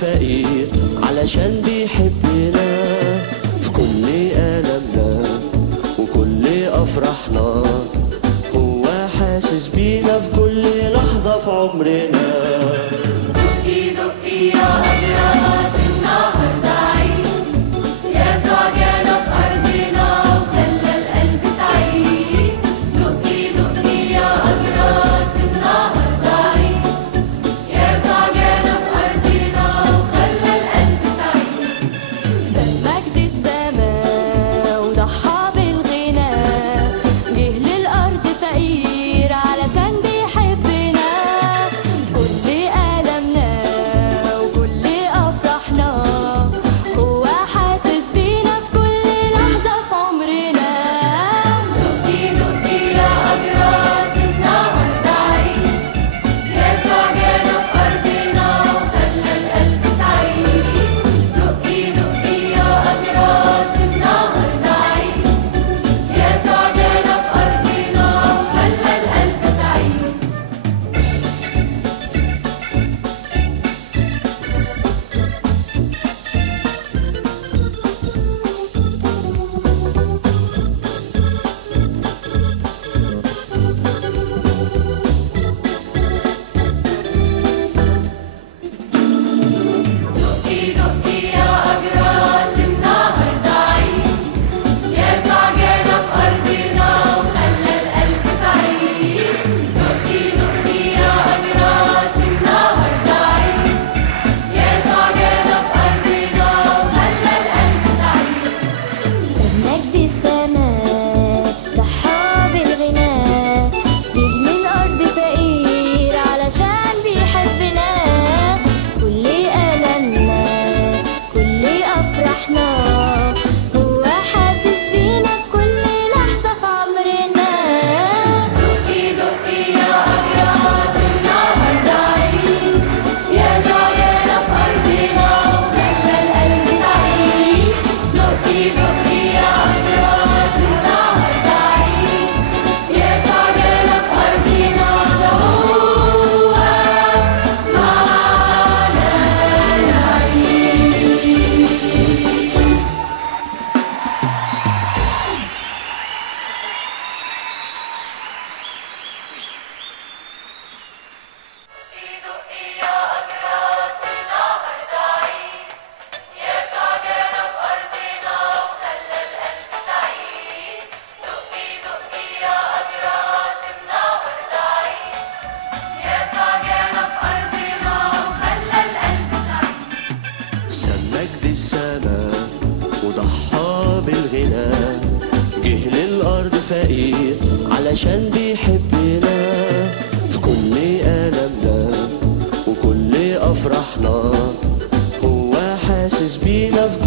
فقير علشان بيحبنا في كل ألمنا وكل أفراحنا. هو حاسس بينا في كل لحظة في عمرنا. دقي دقي يا أجراس النهاردة عيد، يسوع جانا في أرضنا وخلى القلب سعيد. دقي دقي يا أجراس النهاردة عيد، يسوع جانا في أرضنا وخلى القلب سعيد. ساب مجد السماء وضحى بالغنى، جه للأرض فقير علشان بيحبنا في كل ألمنا وكل أفراحنا. هو حاسس بينا في كل لحظة في عمرنا. دقي دقي يا أجراس النهاردة عيد، يسوع جانا في أرضنا وخلى القلب سعيد. دقي دقي يا أجراس النهاردة عيد، يسوع جانا في أرضنا وخلى القلب سعيد. دقي دقي يا أجراس النهاردة عيد، يسوع جانا في أرضنا وخلى القلب سعيد. دقي دقي يا أجراس النهاردة عيد، يسوع جانا في أرضنا وخلى القلب سعيد. ساب مجد السماء ضحى بالغنى، جه للأرض فقير علشان بيحبنا كل ألمنا كل أفراحنا. هو حاسس بينا في كل لحظة في عمرنا. دقي دقي يا أجراس النهاردة عيد، يسوع جانا في أرضنا وخلى القلب سعيد. دقي دقي يا أجراس النهاردة عيد، يسوع جانا في أرضنا ده هو معانا العيد. دقي يا أجراس النهاردة عيد، يسوع جانا في أرضنا وخلى القلب سعيد. دقي دقي يا أجراس النهاردة عيد، يسوع جانا في أرضنا وخلى القلب سعيد. ساب مجد السماء وضحى بالغنى، جه للأرض فقير علشان بيحبنا في كل ألمنا وكل أفراحنا. هو حاسس بينا في